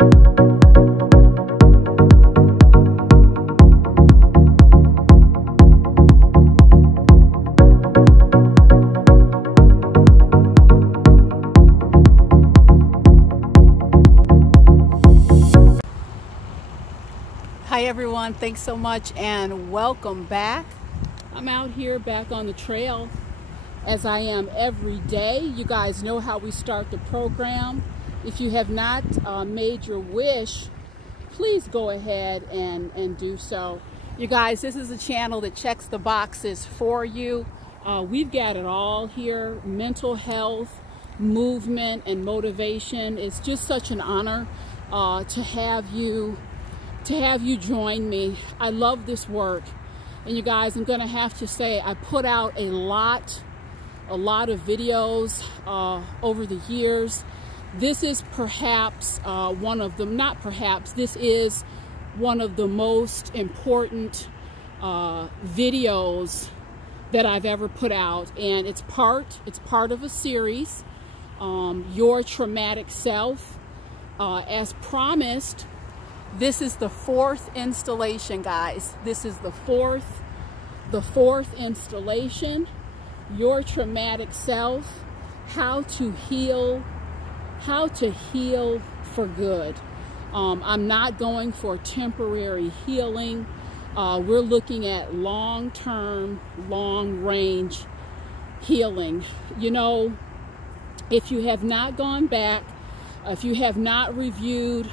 Hi everyone, thanks so much and welcome back. I'm out here back on the trail as I am every day. You guys know how we start the program. If you have not made your wish, please go ahead and do so. You guys, this is a channel that checks the boxes for you. We've got it all here: mental health, movement, and motivation. It's just such an honor to have you join me. I love this work. And you guys, I'm gonna have to say, I put out a lot of videos over the years. This is perhaps one of them, not perhaps, this is one of the most important videos that I've ever put out. And it's part of a series, Your Traumatic Self. As promised, this is the fourth installation, guys. This is the fourth installation, Your Traumatic Self, how to heal for good. I'm not going for temporary healing. We're looking at long-term, long-range healing. You know, if you have not gone back, if you have not reviewed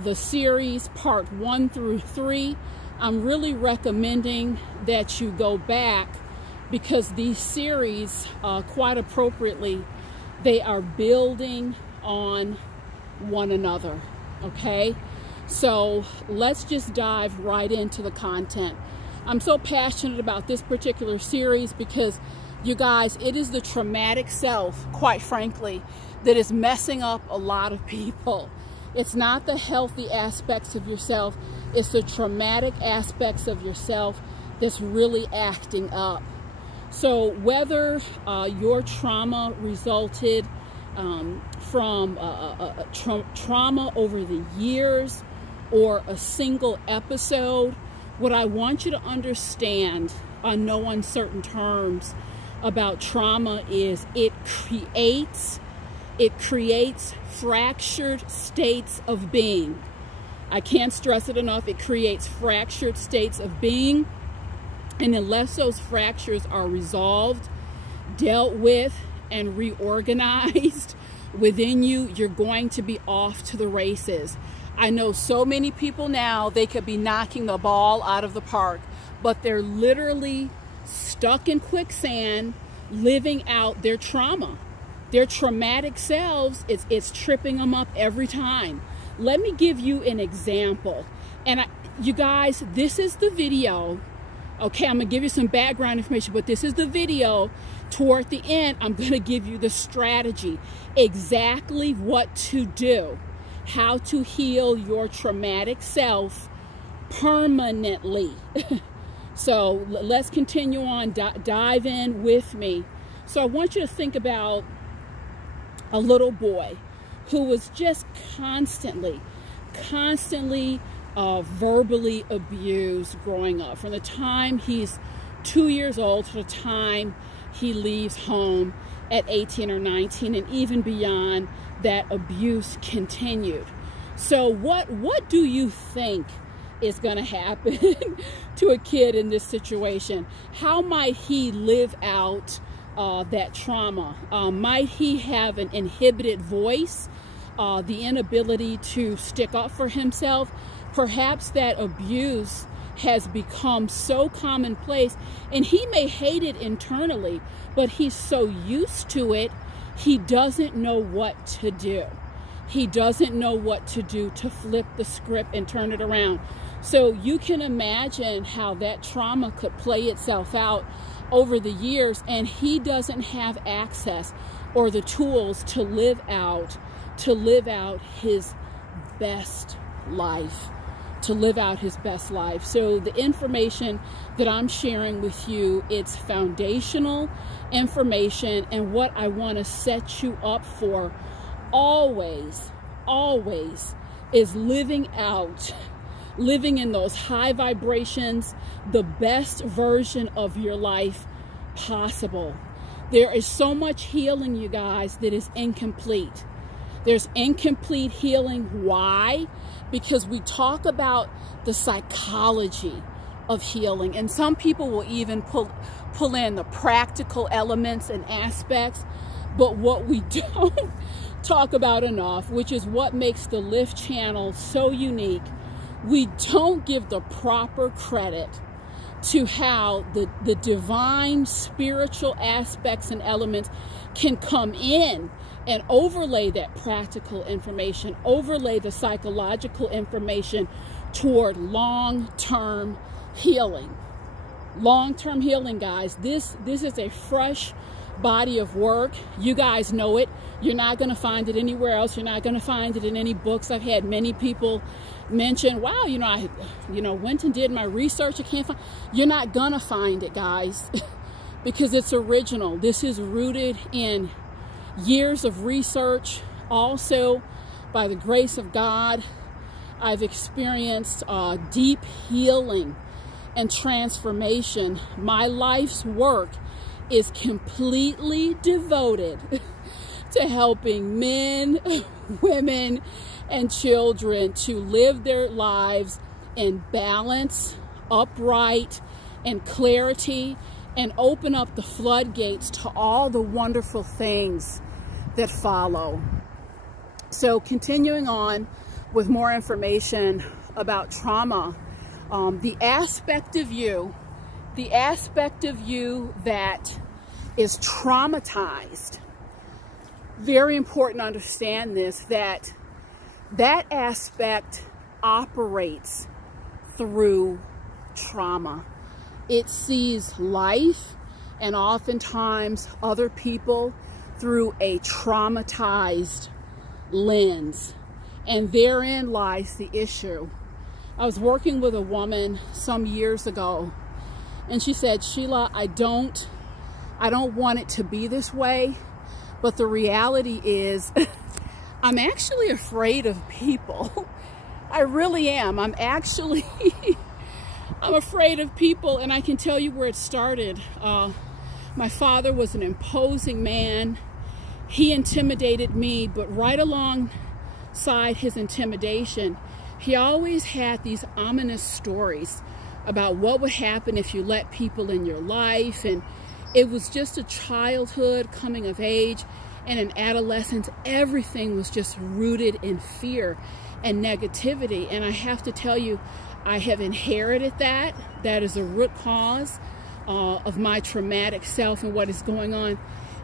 the series part 1 through 3, I'm really recommending that you go back, because these series, quite appropriately, they are building on one another. Okay, so let's just dive right into the content. I'm so passionate about this particular series because, you guys, it is the traumatic self, quite frankly, that is messing up a lot of people. It's not the healthy aspects of yourself, it's the traumatic aspects of yourself that's really acting up. So whether your trauma resulted from trauma over the years or a single episode, what I want you to understand on no uncertain terms about trauma is it creates fractured states of being. I can't stress it enough. It creates fractured states of being. And unless those fractures are resolved, dealt with, and reorganized within you, you're going to be off to the races. I know so many people now, they could be knocking the ball out of the park, but they're literally stuck in quicksand, living out their trauma. Their traumatic selves, it's tripping them up every time. Let me give you an example. And you guys, this is the video. Okay, I'm gonna give you some background information, but this is the video. Toward the end, I'm gonna give you the strategy, exactly what to do, how to heal your traumatic self permanently. So let's continue on, dive in with me. So I want you to think about a little boy who was just constantly verbally abused growing up, from the time he's 2 years old to the time he leaves home at 18 or 19, and even beyond that, abuse continued. So what do you think is going to happen to a kid in this situation? How might he live out that trauma? Might he have an inhibited voice, the inability to stick up for himself? Perhaps that abuse has become so commonplace, and he may hate it internally, but he's so used to it, he doesn't know what to do. He doesn't know what to do to flip the script and turn it around. So you can imagine how that trauma could play itself out over the years, and he doesn't have access or the tools to live out his best life. So the information that I'm sharing with you, it's foundational information, and what I want to set you up for always is living in those high vibrations, the best version of your life possible. There is so much healing, you guys, that is incomplete. There's incomplete healing. Why? Because we talk about the psychology of healing, and some people will even pull in the practical elements and aspects. But what we don't talk about enough, which is what makes the Lift channel so unique, we don't give the proper credit to how the divine spiritual aspects and elements can come in and overlay that practical information, overlay the psychological information toward long-term healing. Long-term healing, guys. This is a fresh body of work. You guys know it. You're not going to find it anywhere else. You're not going to find it in any books. I've had many people mention, wow, I went and did my research. I can't find. You're not going to find it, guys, because it's original. This is rooted in years of research. Also, by the grace of God, I've experienced deep healing and transformation. My life's work is completely devoted to helping men, women, and children to live their lives in balance, upright, and clarity, and open up the floodgates to all the wonderful things that follow. So continuing on with more information about trauma, the aspect of you that is traumatized, very important to understand this, that aspect operates through trauma. It sees life and oftentimes other people through a traumatized lens, and therein lies the issue. I was working with a woman some years ago, and she said, Sheila, I don't want it to be this way, but the reality is I'm actually afraid of people. I really am. I'm afraid of people, and I can tell you where it started. My father was an imposing man. He intimidated me, but right alongside his intimidation, he always had these ominous stories about what would happen if you let people in your life. And it was just a childhood, coming of age, and in adolescence, everything was just rooted in fear and negativity. And I have to tell you, I have inherited that. That is a root cause of my traumatic self and what is going on.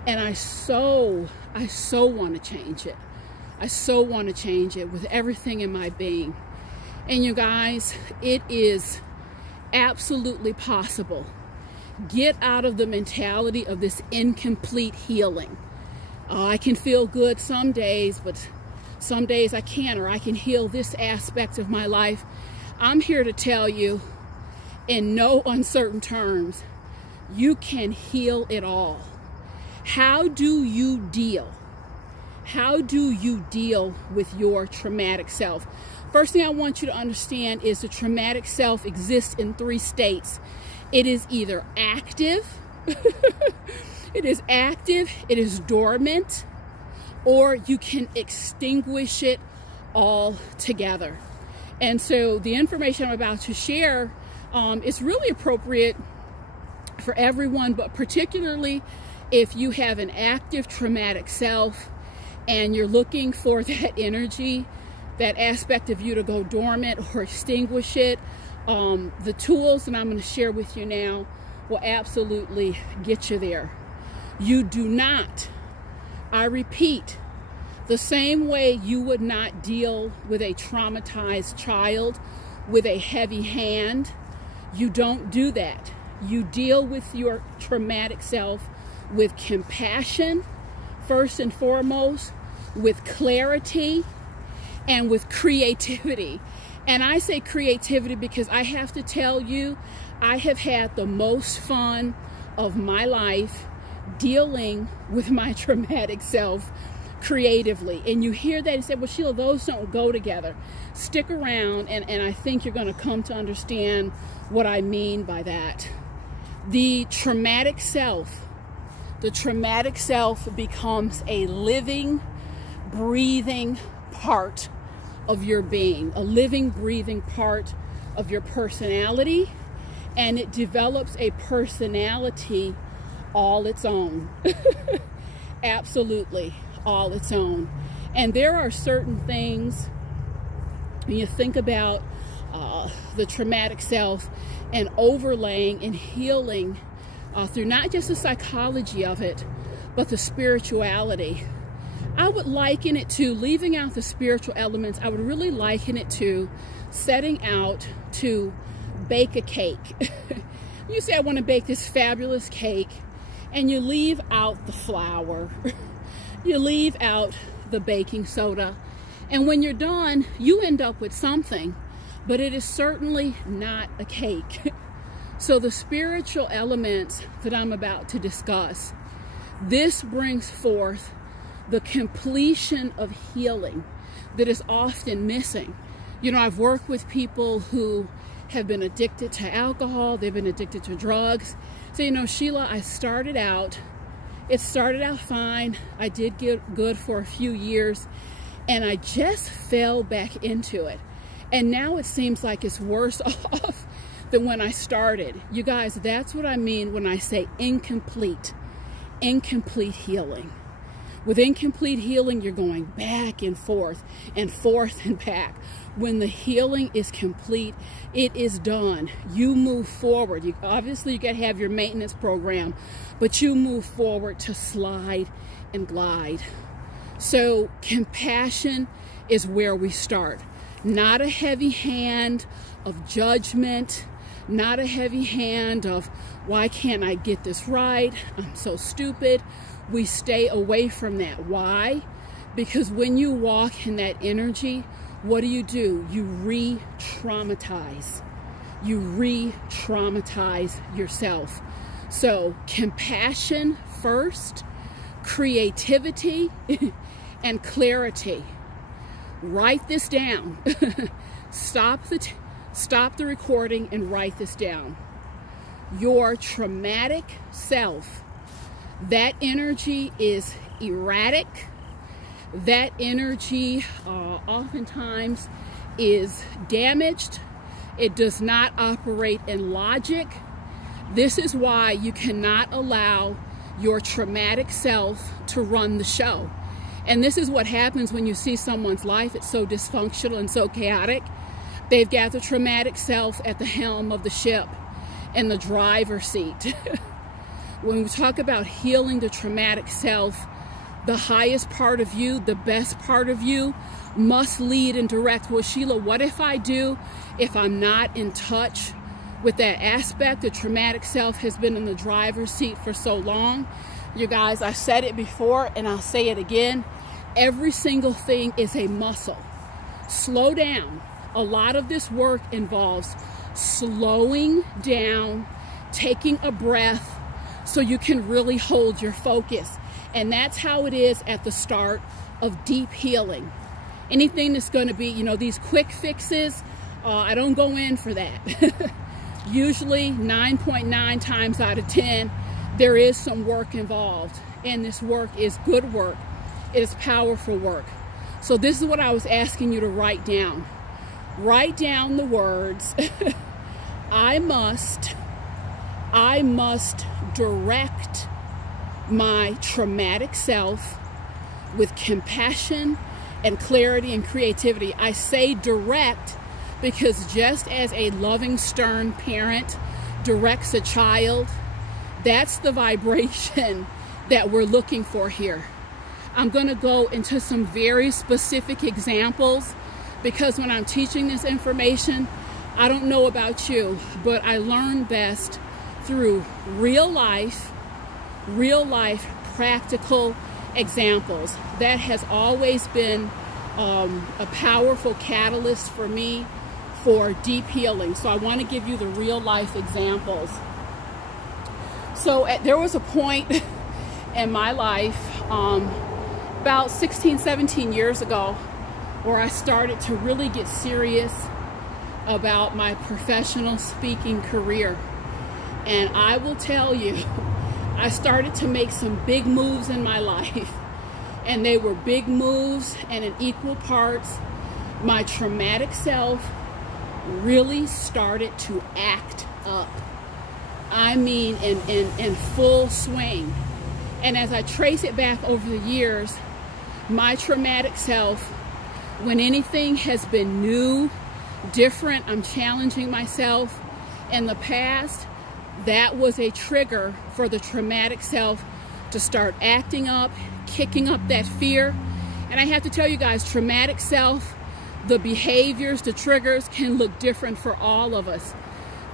And I so want to change it. I so want to change it with everything in my being. And you guys, it is absolutely possible. Get out of the mentality of this incomplete healing. I can feel good some days, but some days I can't, or I can heal this aspect of my life. I'm here to tell you, in no uncertain terms, you can heal it all. How do you deal? How do you deal with your traumatic self? First thing I want you to understand is the traumatic self exists in 3 states. It is either active, it is dormant, or you can extinguish it altogether. And so the information I'm about to share is really appropriate for everyone, but particularly if you have an active traumatic self and you're looking for that energy, that aspect of you to go dormant or extinguish it. The tools that I'm going to share with you now will absolutely get you there. You do not, I repeat, the same way you would not deal with a traumatized child with a heavy hand, you don't do that. You deal with your traumatic self with compassion, first and foremost, with clarity, and with creativity. And I say creativity because I have to tell you, I have had the most fun of my life dealing with my traumatic self creatively. And you hear that and say, well, Sheila, those don't go together. Stick around, and I think you're going to come to understand what I mean by that. The traumatic self becomes a living, breathing part of your being, a living, breathing part of your personality, and it develops a personality all its own. Absolutely all its own. And there are certain things when you think about the traumatic self and overlaying and healing through not just the psychology of it, but the spirituality. I would liken it to, leaving out the spiritual elements, I would really liken it to setting out to bake a cake. You say, I want to bake this fabulous cake, and you leave out the flour, you leave out the baking soda, and when you're done, you end up with something, but it is certainly not a cake. So the spiritual elements that I'm about to discuss, this brings forth the completion of healing that is often missing. You know, I've worked with people who have been addicted to alcohol, they've been addicted to drugs. So, you know, Sheila, it started out fine. I did get good for a few years, and I just fell back into it. And now it seems like it's worse off than when I started. You guys, that's what I mean when I say incomplete healing. With incomplete healing, you're going back and forth and back. When the healing is complete, it is done. You move forward. Obviously, you got to have your maintenance program, but you move forward to slide and glide. So compassion is where we start. Not a heavy hand of judgment, not a heavy hand of, why can't I get this right? I'm so stupid. We stay away from that. Why? Because when you walk in that energy, what do? You re-traumatize. You re-traumatize yourself. So compassion first, creativity, and clarity. Write this down. Stop the recording and write this down. Your traumatic self, that energy is erratic. That energy oftentimes is damaged. It does not operate in logic. This is why you cannot allow your traumatic self to run the show. And this is what happens when you see someone's life. It's so dysfunctional and so chaotic. They've got the traumatic self at the helm of the ship in the driver's seat. When we talk about healing the traumatic self, the highest part of you, the best part of you, must lead and direct. Well, Sheila, what if I do if I'm not in touch with that aspect? The traumatic self has been in the driver's seat for so long. You guys, I said it before and I'll say it again. Every single thing is a muscle. Slow down. A lot of this work involves slowing down, taking a breath so you can really hold your focus. And that's how it is at the start of deep healing. Anything that's going to be, you know, these quick fixes, I don't go in for that. Usually 9.9 times out of 10, there is some work involved. And this work is good work. It is powerful work. So this is what I was asking you to write down. Write down the words, I must direct my traumatic self with compassion and clarity and creativity. I say direct because just as a loving, stern parent directs a child, that's the vibration that we're looking for here. I'm going to go into some very specific examples because when I'm teaching this information, I don't know about you, but I learn best through real life practical examples. That has always been a powerful catalyst for me for deep healing. So I want to give you the real life examples. So there was a point in my life, about 16, 17 years ago where I started to really get serious about my professional speaking career. And I will tell you, I started to make some big moves in my life. And they were big moves, and in equal parts, my traumatic self really started to act up. I mean, in full swing. And as I trace it back over the years, my traumatic self, when anything has been new, different, I'm challenging myself in the past, that was a trigger for the traumatic self to start acting up, kicking up that fear. And I have to tell you guys, traumatic self, the behaviors, the triggers can look different for all of us.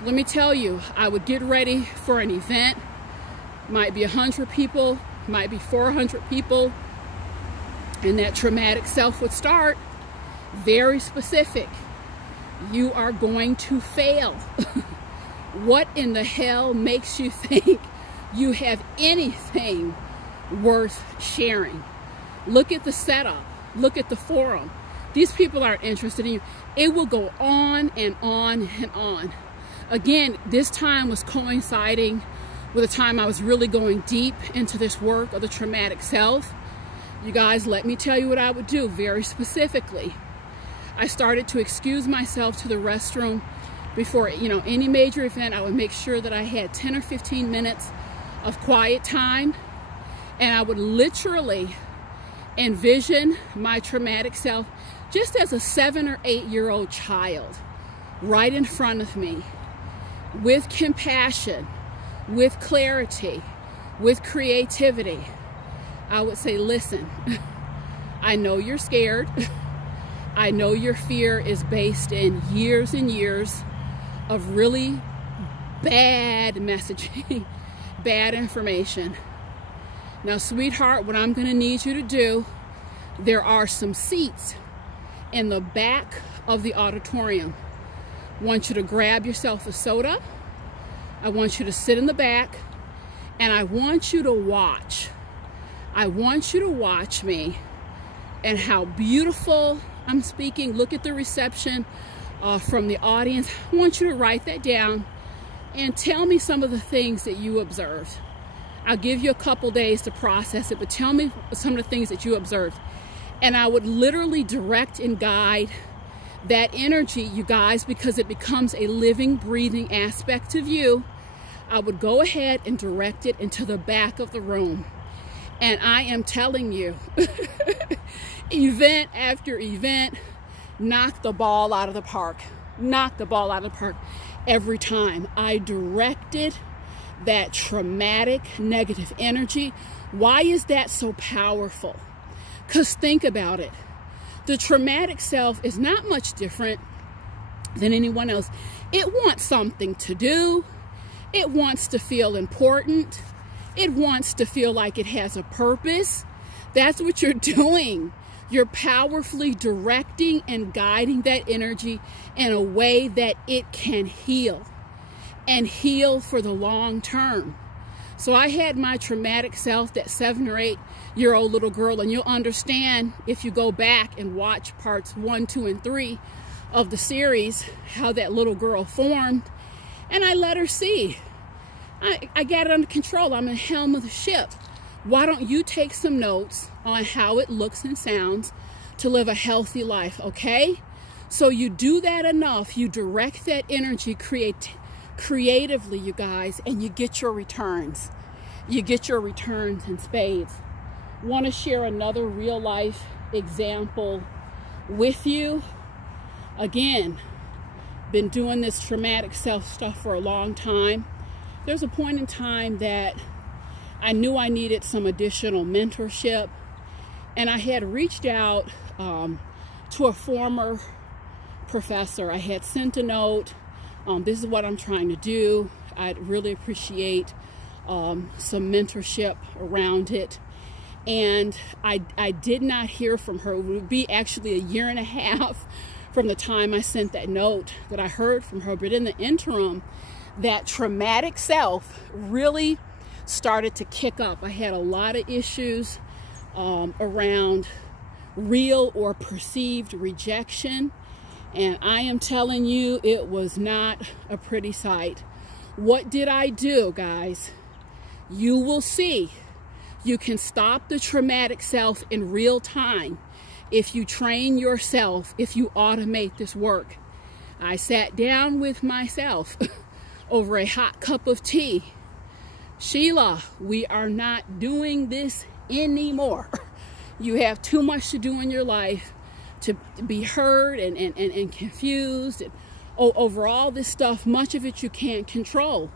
Let me tell you, I would get ready for an event, might be 100 people, might be 400 people, and that traumatic self would start very specific. You are going to fail. What in the hell makes you think you have anything worth sharing? Look at the setup. Look at the forum. These people aren't interested in you. It will go on and on and on. Again, this time was coinciding with a time I was really going deep into this work of the traumatic self. You guys, let me tell you what I would do very specifically. I started to excuse myself to the restroom before, any major event. I would make sure that I had 10 or 15 minutes of quiet time, and I would literally envision my traumatic self just as a 7 or 8-year-old child right in front of me, with compassion, with clarity, with creativity. I would say, listen, I know you're scared. I know your fear is based in years and years of really bad messaging, bad information. Now, sweetheart, what I'm going to need you to do, there are some seats in the back of the auditorium. I want you to grab yourself a soda. I want you to sit in the back, and I want you to watch. I want you to watch me and how beautiful I'm speaking. Look at the reception from the audience. I want you to write that down and tell me some of the things that you observed. I'll give you a couple days to process it, but tell me some of the things that you observed. And I would literally direct and guide that energy, you guys, because it becomes a living, breathing aspect of you. I would go ahead and direct it into the back of the room. And I am telling you, event after event, knock the ball out of the park. Knock the ball out of the park every time. I directed that traumatic, negative energy. Why is that so powerful? Because think about it. The traumatic self is not much different than anyone else. It wants something to do. It wants to feel important. It wants to feel like it has a purpose. That's what you're doing. You're powerfully directing and guiding that energy in a way that it can heal, and heal for the long term. So I had my traumatic self, that 7 or 8-year-old little girl, and you'll understand if you go back and watch parts 1, 2, and 3 of the series, how that little girl formed. And I let her see. I got it under control. I'm the helm of the ship. Why don't you take some notes on how it looks and sounds to live a healthy life, okay? So you do that enough, you direct that energy creatively, you guys, and you get your returns. You get your returns in spades. Want to share another real life example with you. Again, been doing this traumatic self stuff for a long time. There's a point in time that I knew I needed some additional mentorship, and I had reached out to a former professor. I had sent a note. This is what I'm trying to do. I'd really appreciate some mentorship around it. And I did not hear from her. It would be actually 1.5 years from the time I sent that note that I heard from her. But in the interim, that traumatic self really started to kick up. I had a lot of issues around real or perceived rejection. And I am telling you, it was not a pretty sight. What did I do, guys? You will see. You can stop the traumatic self in real time if you train yourself, if you automate this work. I sat down with myself over a hot cup of tea. Sheila, we are not doing this anymore. You have too much to do in your life to be hurt and confused and over all this stuff. Much of it you can't control.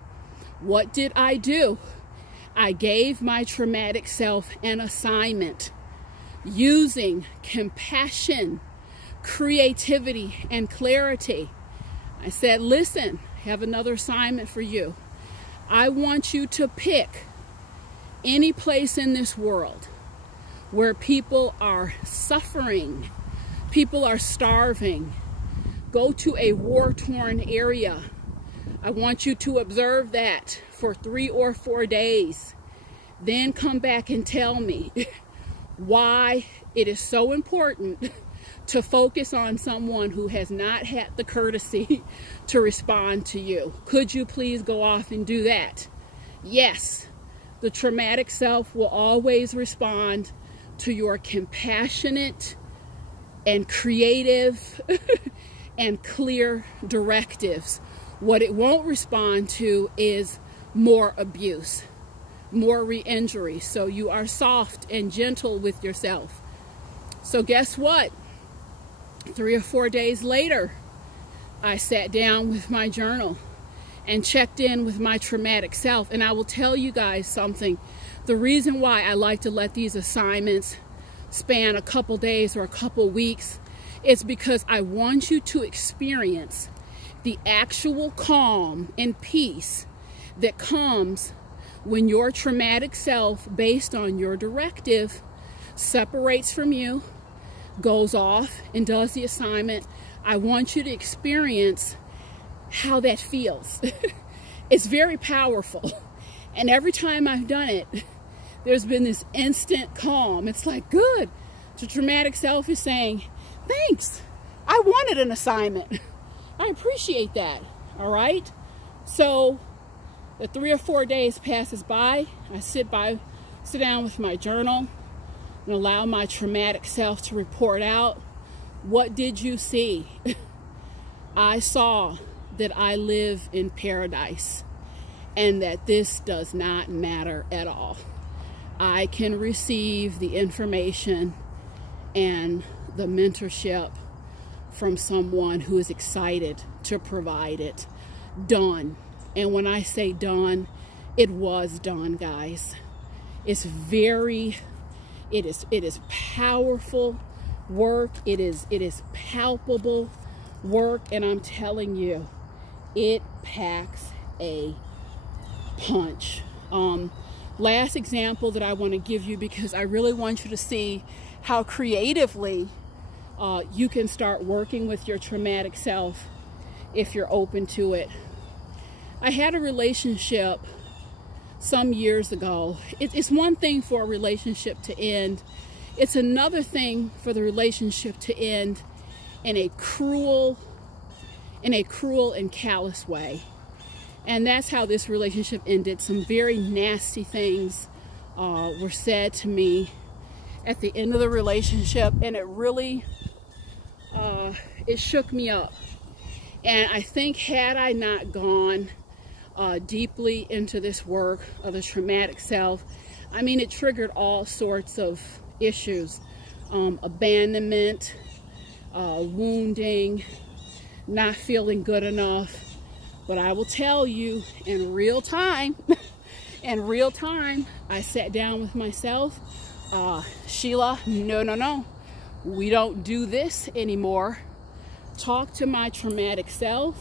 What did I do? I gave my traumatic self an assignment using compassion, creativity, and clarity. I said, listen, I have another assignment for you. I want you to pick any place in this world where people are suffering, people are starving. Go to a war-torn area. I want you to observe that for 3 or 4 days. Then come back and tell me why it is so important to focus on someone who has not had the courtesy to respond to you. Could you please go off and do that? Yes, the traumatic self will always respond to your compassionate and creative and clear directives. What it won't respond to is more abuse, more re-injury. So you are soft and gentle with yourself. So guess what? 3 or 4 days later, I sat down with my journal and checked in with my traumatic self. And I will tell you guys something. The reason why I like to let these assignments span a couple days or a couple weeks is because I want you to experience the actual calm and peace that comes when your traumatic self, based on your directive, separates from you, goes off and does the assignment. I want you to experience how that feels. It's very powerful. And every time I've done it, there's been this instant calm. It's like, good. The traumatic self is saying, thanks. I wanted an assignment. I appreciate that. All right. So the 3 or 4 days passes by. I sit down with my journal and allow my traumatic self to report out. What did you see? I saw that I live in paradise and that this does not matter at all. I can receive the information and the mentorship from someone who is excited to provide it. Done. And when I say done, it was done, guys. It is powerful work. It is palpable work, and I'm telling you, it packs a punch. Last example that I want to give you, because I really want you to see how creatively you can start working with your traumatic self if you're open to it. I had a relationship some years ago. It's one thing for a relationship to end. It's another thing for the relationship to end in a cruel and callous way. And that's how this relationship ended. Some very nasty things were said to me at the end of the relationship, and it really it shook me up. And I think had I not gone deeply into this work of the traumatic self, I mean, it triggered all sorts of issues. Abandonment, wounding, not feeling good enough. But I will tell you, in real time, I sat down with myself. Sheila, no, we don't do this anymore. Talk to my traumatic self.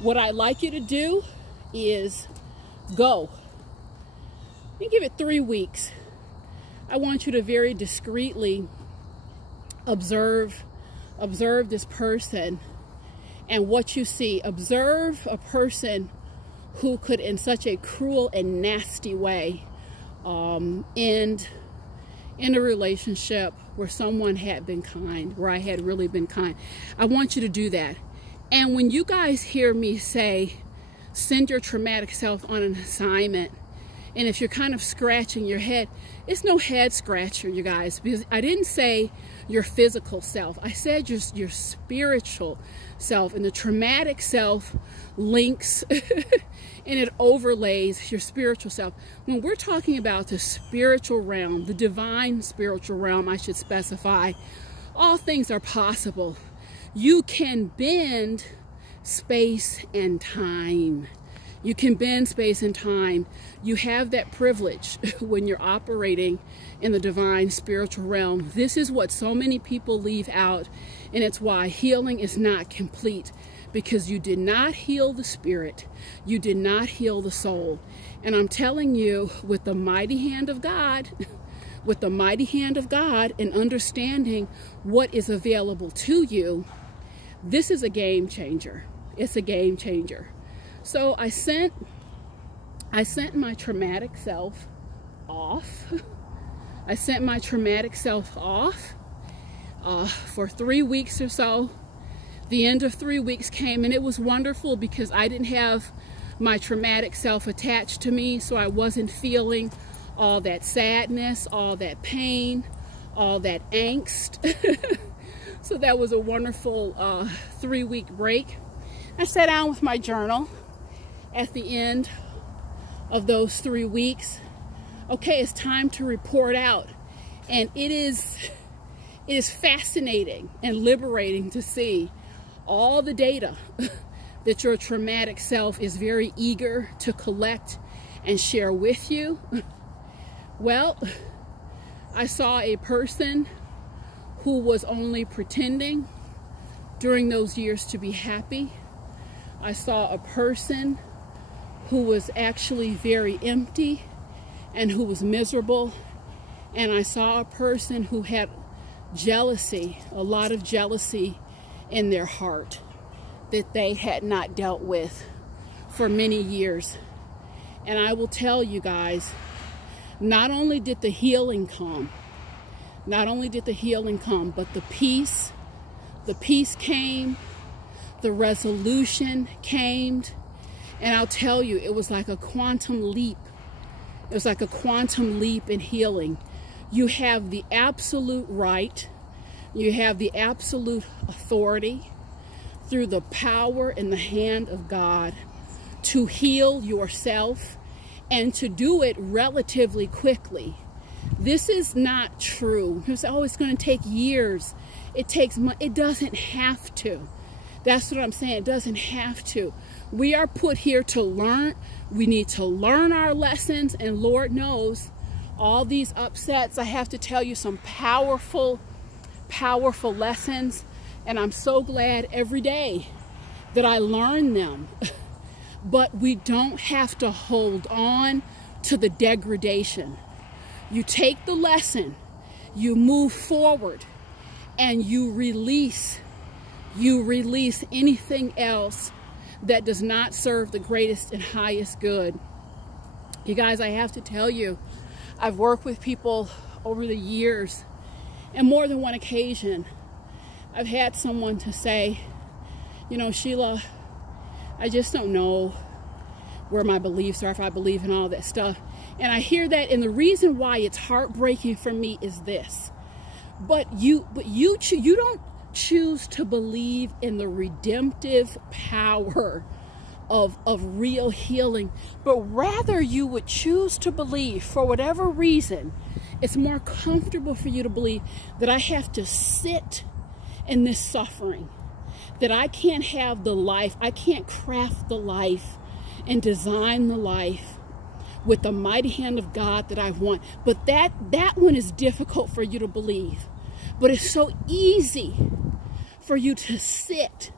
What I'd like you to do is go and give it 3 weeks. I want you to very discreetly observe this person and what you see. Observe a person who could, in such a cruel and nasty way, end in a relationship where someone had been kind, where I had really been kind. I want you to do that. And when you guys hear me say, send your traumatic self on an assignment, and if you're kind of scratching your head, it's no head scratcher, you guys, because I didn't say your physical self. I said your spiritual self, and the traumatic self links and it overlays your spiritual self. When we're talking about the spiritual realm, the divine spiritual realm, I should specify, all things are possible. You can bend space and time. You can bend space and time. You have that privilege when you're operating in the divine spiritual realm. This is what so many people leave out, and it's why healing is not complete, because you did not heal the spirit. You did not heal the soul. And I'm telling you, with the mighty hand of God, with the mighty hand of God and understanding what is available to you, this is a game changer. It's a game changer. So I sent my traumatic self off. I sent my traumatic self off for 3 weeks or so. The end of 3 weeks came, and it was wonderful because I didn't have my traumatic self attached to me, so I wasn't feeling all that sadness, all that pain, all that angst. So that was a wonderful 3-week break. I sat down with my journal at the end of those 3 weeks. Okay, it's time to report out. And it is fascinating and liberating to see all the data that your traumatic self is very eager to collect and share with you. Well, I saw a person who was only pretending during those years to be happy. I saw a person who was actually very empty and who was miserable. And I saw a person who had jealousy, a lot of jealousy in their heart that they had not dealt with for many years. And I will tell you guys, not only did the healing come, but the peace came, the resolution came, and I'll tell you, it was like a quantum leap. It was like a quantum leap in healing. You have the absolute right, you have the absolute authority through the power and the hand of God to heal yourself and to do it relatively quickly. This is not true. It's always going to take years. It takes months. It doesn't have to. That's what I'm saying. It doesn't have to. We are put here to learn. We need to learn our lessons, and Lord knows all these upsets. I have to tell you some powerful, powerful lessons, and I'm so glad every day that I learn them. But we don't have to hold on to the degradation. You take the lesson, you move forward, and you release anything else that does not serve the greatest and highest good. You guys, I have to tell you, I've worked with people over the years, and more than one occasion, I've had someone to say, you know, Sheila, I just don't know where my beliefs are, if I believe in all that stuff. And I hear that, and the reason why it's heartbreaking for me is this. But you don't choose to believe in the redemptive power of real healing, but rather you would choose to believe, for whatever reason, it's more comfortable for you to believe that I have to sit in this suffering, that I can't have the life, I can't craft the life and design the life with the mighty hand of God that I want. But that one is difficult for you to believe. But it's so easy for you to sit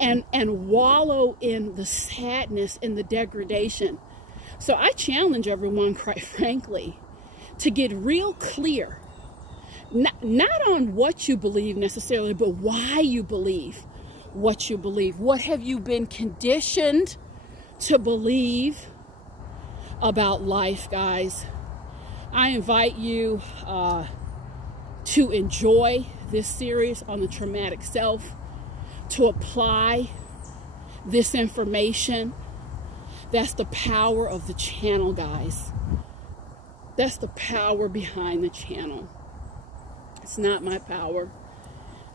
and wallow in the sadness and the degradation. So I challenge everyone, quite frankly, to get real clear, not on what you believe necessarily, but why you believe what you believe. What have you been conditioned to believe about life, guys? I invite you to enjoy this series on the traumatic self, to apply this information. That's the power of the channel, guys. That's the power behind the channel. It's not my power.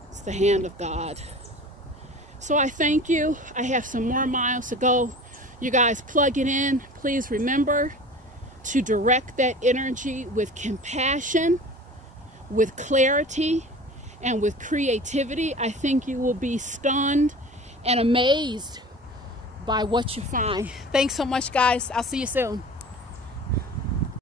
It's the hand of God. So I thank you. I have some more miles to go. You guys plug it in. Please remember to direct that energy with compassion, with clarity, and with creativity. I think you will be stunned and amazed by what you find. Thanks so much, guys. I'll see you soon.